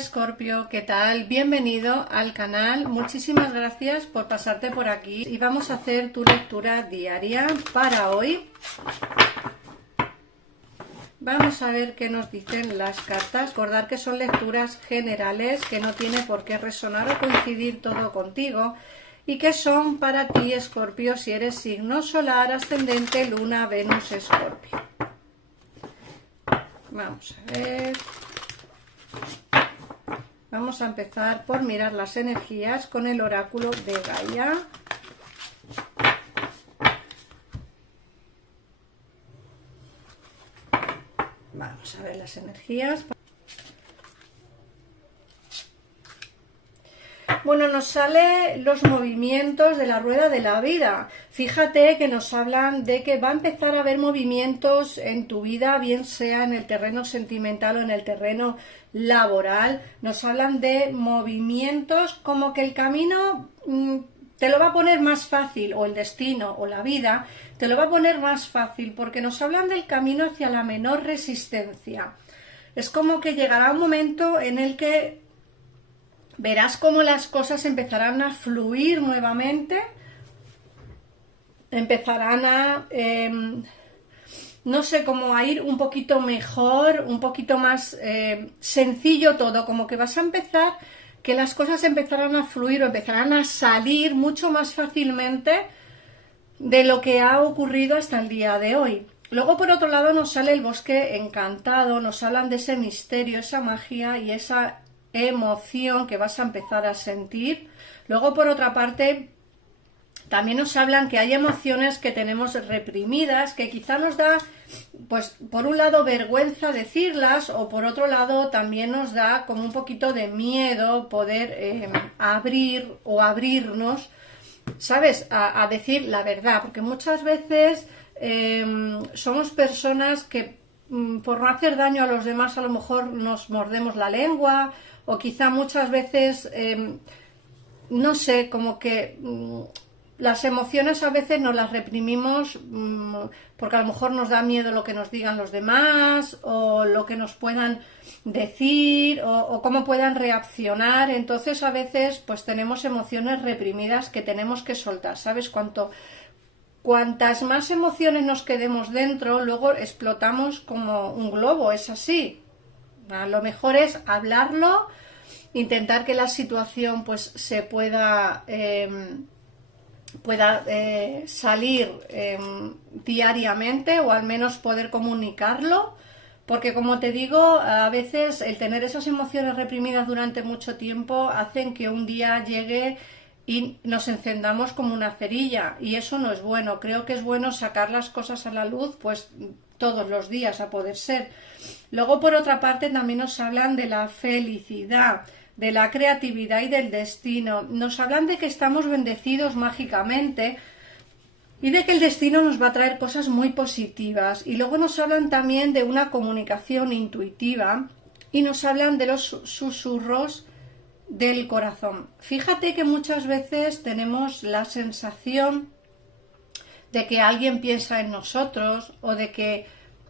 Escorpio, ¿qué tal? Bienvenido al canal, muchísimas gracias por pasarte por aquí y vamos a hacer tu lectura diaria para hoy. Vamos a ver qué nos dicen las cartas. Recordar que son lecturas generales, que no tiene por qué resonar o coincidir todo contigo y que son para ti, Escorpio, si eres signo solar, ascendente, luna, Venus, Escorpio. Vamos a ver. Vamos a empezar por mirar las energías con el oráculo de Gaia. Vamos a ver las energías. Bueno, nos salen los movimientos de la rueda de la vida. Fíjate que nos hablan de que va a empezar a haber movimientos en tu vida, bien sea en el terreno sentimental o en el terreno laboral. Nos hablan de movimientos como que el camino te lo va a poner más fácil, o el destino o la vida te lo va a poner más fácil, porque nos hablan del camino hacia la menor resistencia. Es como que llegará un momento en el que verás cómo las cosas empezarán a fluir nuevamente, empezarán a, no sé, como a ir un poquito mejor, un poquito más sencillo todo, como que vas a empezar, que las cosas empezarán a fluir o empezarán a salir mucho más fácilmente de lo que ha ocurrido hasta el día de hoy. Luego, por otro lado, nos sale el bosque encantado, nos hablan de ese misterio, esa magia y esa emoción que vas a empezar a sentir. Luego, por otra parte, también nos hablan que hay emociones que tenemos reprimidas, que quizá nos da, pues, por un lado vergüenza decirlas, o por otro lado también nos da como un poquito de miedo poder abrir o abrirnos, ¿sabes?, a decir la verdad, porque muchas veces somos personas que por no hacer daño a los demás a lo mejor nos mordemos la lengua, o quizá muchas veces, no sé, como que las emociones a veces nos las reprimimos porque a lo mejor nos da miedo lo que nos digan los demás, o lo que nos puedan decir, o cómo puedan reaccionar. Entonces a veces pues tenemos emociones reprimidas que tenemos que soltar, ¿sabes? Cuantas más emociones nos quedemos dentro, luego explotamos como un globo, es así. Lo mejor es hablarlo, intentar que la situación pues se pueda salir diariamente, o al menos poder comunicarlo, porque como te digo, a veces el tener esas emociones reprimidas durante mucho tiempo hacen que un día llegue y nos encendamos como una cerilla, y eso no es bueno. Creo que es bueno sacar las cosas a la luz pues todos los días a poder ser. Luego, por otra parte, también nos hablan de la felicidad, de la creatividad y del destino. Nos hablan de que estamos bendecidos mágicamente y de que el destino nos va a traer cosas muy positivas. Y luego nos hablan también de una comunicación intuitiva y nos hablan de los susurros del corazón. Fíjate que muchas veces tenemos la sensación de que alguien piensa en nosotros, o de que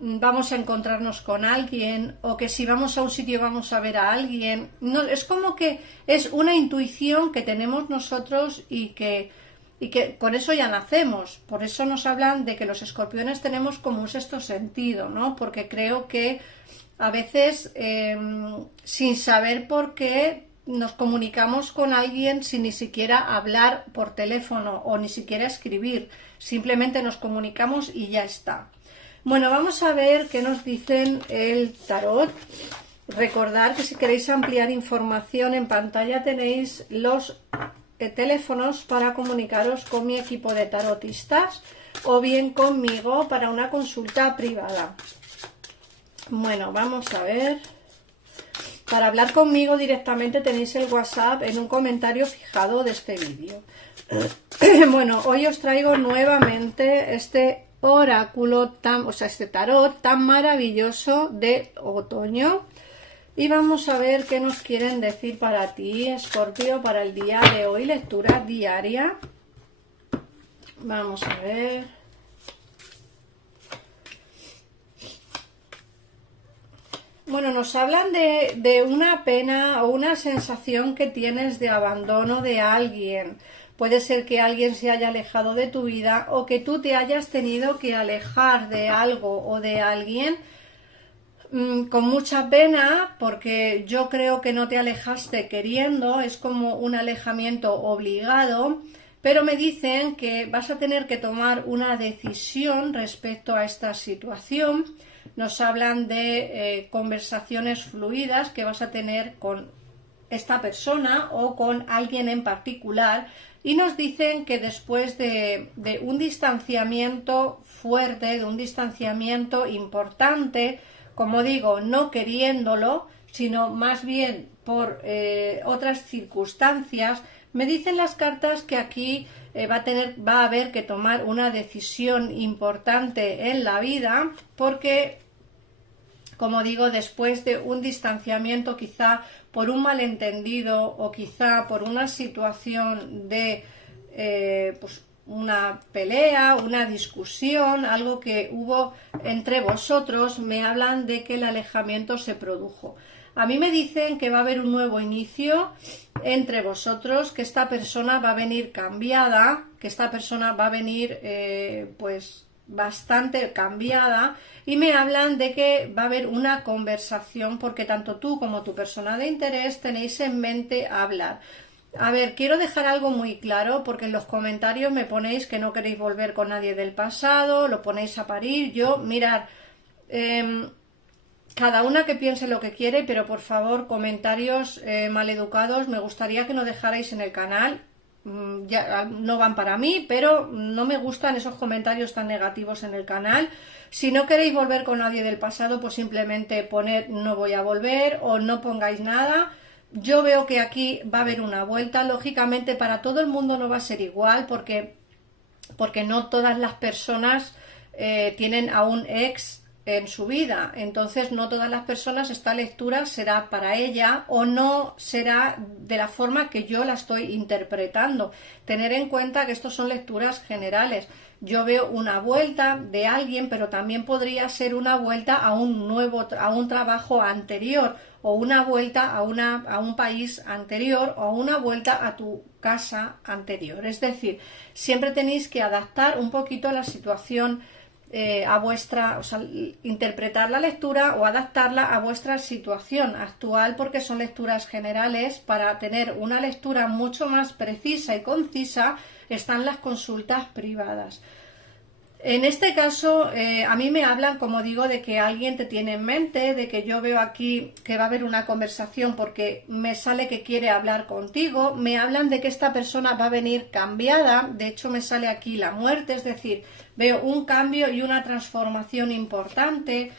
vamos a encontrarnos con alguien, o que si vamos a un sitio vamos a ver a alguien. No, es como que es una intuición que tenemos nosotros y que con eso ya nacemos. Por eso nos hablan de que los escorpiones tenemos como un sexto sentido, ¿no? Porque creo que a veces sin saber por qué nos comunicamos con alguien sin ni siquiera hablar por teléfono o ni siquiera escribir, simplemente nos comunicamos y ya está. Bueno, vamos a ver qué nos dicen el tarot. Recordad que si queréis ampliar información, en pantalla tenéis los teléfonos para comunicaros con mi equipo de tarotistas o bien conmigo para una consulta privada. Bueno, vamos a ver. Para hablar conmigo directamente tenéis el WhatsApp en un comentario fijado de este vídeo. Bueno, hoy os traigo nuevamente este oráculo, este tarot tan maravilloso de otoño. Y vamos a ver qué nos quieren decir para ti, Escorpio, para el día de hoy, lectura diaria. Vamos a ver. Bueno, nos hablan de una pena o una sensación que tienes de abandono de alguien. Puede ser que alguien se haya alejado de tu vida o que tú te hayas tenido que alejar de algo o de alguien con mucha pena, porque yo creo que no te alejaste queriendo, es como un alejamiento obligado, pero me dicen que vas a tener que tomar una decisión respecto a esta situación. Nos hablan de conversaciones fluidas que vas a tener con esta persona o con alguien en particular, y nos dicen que después de un distanciamiento fuerte, de un distanciamiento importante, como digo, no queriéndolo, sino más bien por otras circunstancias, me dicen las cartas que aquí va a haber que tomar una decisión importante en la vida, porque, como digo, después de un distanciamiento, quizá por un malentendido o quizá por una situación de pues una pelea, una discusión, algo que hubo entre vosotros, me hablan de que el alejamiento se produjo. A mí me dicen que va a haber un nuevo inicio entre vosotros, que esta persona va a venir cambiada, que esta persona va a venir pues bastante cambiada, y me hablan de que va a haber una conversación porque tanto tú como tu persona de interés tenéis en mente hablar. A ver, quiero dejar algo muy claro, porque en los comentarios me ponéis que no queréis volver con nadie del pasado, lo ponéis a parir. Yo, mirad, cada una que piense lo que quiere, pero por favor, comentarios maleducados me gustaría que no dejarais en el canal. Ya no van para mí, pero no me gustan esos comentarios tan negativos en el canal. Si no queréis volver con nadie del pasado, pues simplemente poned no voy a volver o no pongáis nada. Yo veo que aquí va a haber una vuelta. Lógicamente para todo el mundo no va a ser igual, porque no todas las personas tienen a un ex en su vida. Entonces no todas las personas esta lectura será para ella o no será de la forma que yo la estoy interpretando. Tener en cuenta que estos son lecturas generales. Yo veo una vuelta de alguien, pero también podría ser una vuelta a un trabajo anterior, o una vuelta a un país anterior, o una vuelta a tu casa anterior. Es decir, siempre tenéis que adaptar un poquito la situación a vuestra, o sea, interpretar la lectura o adaptarla a vuestra situación actual, porque son lecturas generales. Para tener una lectura mucho más precisa y concisa están las consultas privadas. En este caso, a mí me hablan, como digo, de que alguien te tiene en mente, de que yo veo aquí que va a haber una conversación porque me sale que quiere hablar contigo. Me hablan de que esta persona va a venir cambiada. De hecho, me sale aquí la muerte, es decir, veo un cambio y una transformación importante.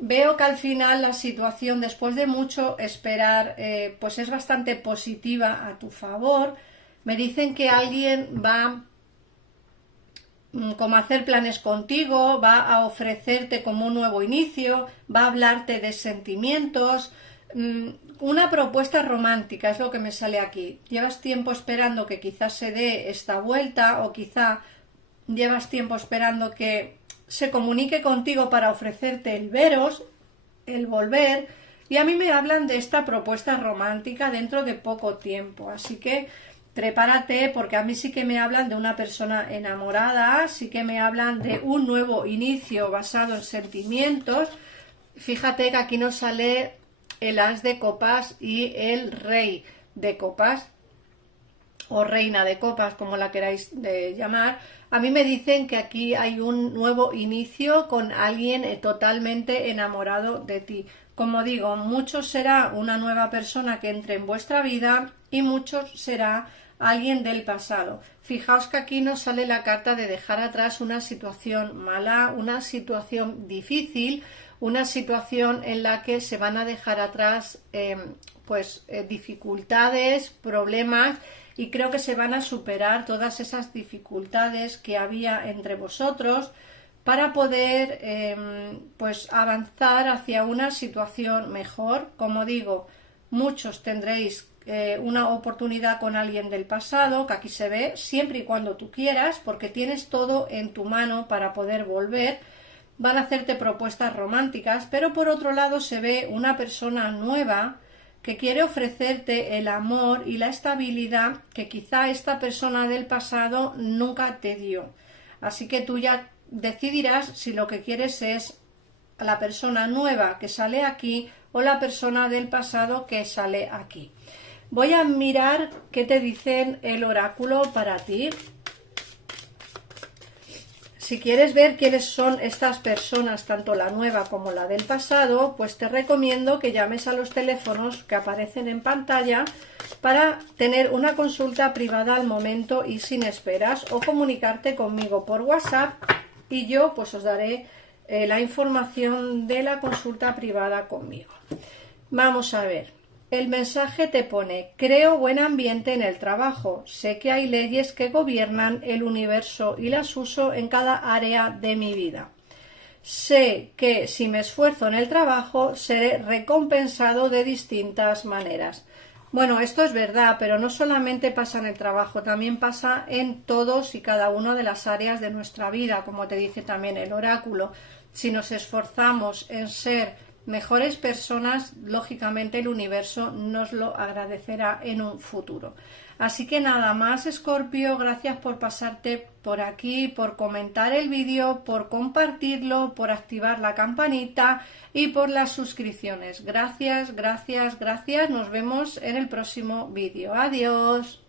Veo que al final la situación, después de mucho esperar, pues es bastante positiva a tu favor. Me dicen que alguien va como a hacer planes contigo, va a ofrecerte como un nuevo inicio, va a hablarte de sentimientos, una propuesta romántica es lo que me sale aquí. Llevas tiempo esperando que quizás se dé esta vuelta, o quizá llevas tiempo esperando que se comunique contigo para ofrecerte el veros, el volver, y a mí me hablan de esta propuesta romántica dentro de poco tiempo. Así que prepárate, porque a mí sí que me hablan de una persona enamorada, sí que me hablan de un nuevo inicio basado en sentimientos. Fíjate que aquí nos sale el as de copas y el rey de copas, o reina de copas, como la queráis llamar. A mí me dicen que aquí hay un nuevo inicio con alguien totalmente enamorado de ti. Como digo, muchos será una nueva persona que entre en vuestra vida y muchos será alguien del pasado. Fijaos que aquí nos sale la carta de dejar atrás una situación mala, una situación difícil, una situación en la que se van a dejar atrás dificultades, problemas, y creo que se van a superar todas esas dificultades que había entre vosotros para poder avanzar hacia una situación mejor. Como digo, muchos tendréis una oportunidad con alguien del pasado, que aquí se ve, siempre y cuando tú quieras, porque tienes todo en tu mano para poder volver. van a hacerte propuestas románticas, pero por otro lado se ve una persona nueva que quiere ofrecerte el amor y la estabilidad que quizá esta persona del pasado nunca te dio. Así que tú ya decidirás si lo que quieres es la persona nueva que sale aquí o la persona del pasado que sale aquí. Voy a mirar qué te dicen el oráculo para ti. Si quieres ver quiénes son estas personas, tanto la nueva como la del pasado, pues te recomiendo que llames a los teléfonos que aparecen en pantalla para tener una consulta privada al momento y sin esperas, o comunicarte conmigo por WhatsApp y yo pues os daré la información de la consulta privada conmigo. Vamos a ver. El mensaje te pone: creo buen ambiente en el trabajo, sé que hay leyes que gobiernan el universo y las uso en cada área de mi vida. Sé que si me esfuerzo en el trabajo seré recompensado de distintas maneras. Bueno, esto es verdad, pero no solamente pasa en el trabajo, también pasa en todos y cada una de las áreas de nuestra vida, como te dice también el oráculo. Si nos esforzamos en ser mejores personas, lógicamente el universo nos lo agradecerá en un futuro. Así que nada más, Escorpio, gracias por pasarte por aquí, por comentar el vídeo, por compartirlo, por activar la campanita y por las suscripciones. Gracias, gracias, gracias. Nos vemos en el próximo vídeo. Adiós.